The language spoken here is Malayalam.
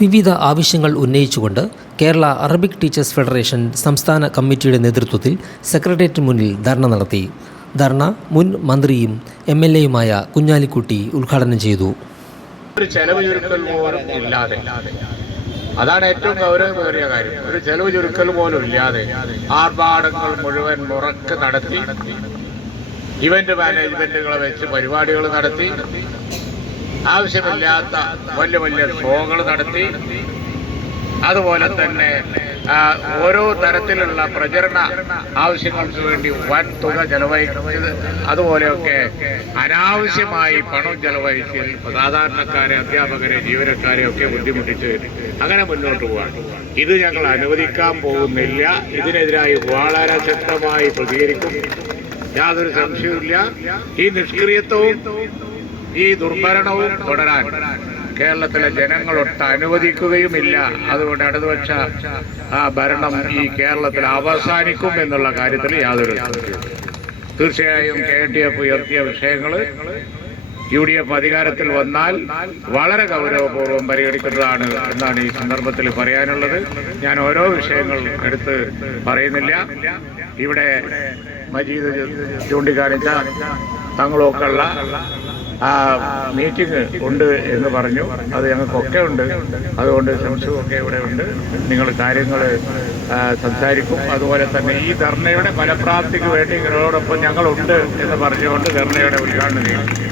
വിവിധ ആവശ്യങ്ങൾ ഉന്നയിച്ചുകൊണ്ട് കേരള അറബിക് ടീച്ചേഴ്സ് ഫെഡറേഷൻ സംസ്ഥാന കമ്മിറ്റിയുടെ നേതൃത്വത്തിൽ സെക്രട്ടേറിയറ്റിന് മുന്നിൽ ധർണ നടത്തി. ധർണ മുൻ മന്ത്രിയും MLAയുമായ കുഞ്ഞാലിക്കുട്ടി ഉദ്ഘാടനം ചെയ്തു. ഒരു ചെലവ് ചുരുക്കൽ പോലും ഇല്ലാതെ, അതാണ് ഏറ്റവും ഗൗരവമേറിയ കാര്യം. ഒരു ചെലവ് ചുരുക്കൽ പോലും ഇല്ലാതെ ആർഭാടങ്ങൾ മുഴുവൻ മുറക്ക് നടത്തി, ഇവന്റ് മാനേജ്മെന്റുകളെ വെച്ച് പരിപാടികൾ നടത്തി, ആവശ്യമില്ലാത്ത വലിയ വലിയ ഷോകൾ നടത്തി, അതുപോലെ തന്നെ ഓരോ തരത്തിലുള്ള പ്രചരണ ആവശ്യങ്ങൾക്ക് വേണ്ടി വൻ തുക ചെലവഴിച്ചത്, അതുപോലെയൊക്കെ അനാവശ്യമായി പണം ചെലവഴിച്ച് സാധാരണക്കാരെ, അധ്യാപകരെ, ജീവനക്കാരെ ഒക്കെ ബുദ്ധിമുട്ടിച്ച് അങ്ങനെ മുന്നോട്ട് പോകാൻ ഇത് ഞങ്ങൾ അനുവദിക്കാൻ പോകുന്നില്ല. ഇതിനെതിരായി വളരെ ശക്തമായി പ്രതികരിക്കും, യാതൊരു സംശയവുമില്ല. ഈ നിഷ്ക്രിയത്വവും ഈ ദുർഭരണവും തുടരാൻ കേരളത്തിലെ ജനങ്ങളൊട്ട് അനുവദിക്കുകയുമില്ല. അതുകൊണ്ട് ഇടതുപക്ഷ ഭരണം ഈ കേരളത്തിൽ അവസാനിക്കും എന്നുള്ള കാര്യത്തിൽ യാതൊരു സംശയവും. തീർച്ചയായും KTF ഉയർത്തിയ വിഷയങ്ങൾ UDF അധികാരത്തിൽ വന്നാൽ വളരെ ഗൗരവപൂർവ്വം പരിഗണിക്കുന്നതാണ് എന്നാണ് ഈ സന്ദർഭത്തിൽ പറയാനുള്ളത്. ഞാൻ ഓരോ വിഷയങ്ങൾ എടുത്ത് പറയുന്നില്ല. ഇവിടെ മജീദ് ചൂണ്ടിക്കാണിച്ച തങ്ങളൊക്കെയുള്ള മീറ്റിംഗ് ഉണ്ട് എന്ന് പറഞ്ഞു. അത് ഞങ്ങൾക്കൊക്കെ ഉണ്ട്. അതുകൊണ്ട് ശംസുവൊക്കെ ഇവിടെ ഉണ്ട്. നിങ്ങൾ കാര്യങ്ങൾ സംസാരിക്കും. അതുപോലെ തന്നെ ഈ ധർണയുടെ ഫലപ്രാപ്തിക്ക് വേണ്ടി നിങ്ങളോടൊപ്പം ഞങ്ങളുണ്ട് എന്ന് പറഞ്ഞുകൊണ്ട് ധർണയുടെ ഉദ്ഘാടനം ചെയ്യും.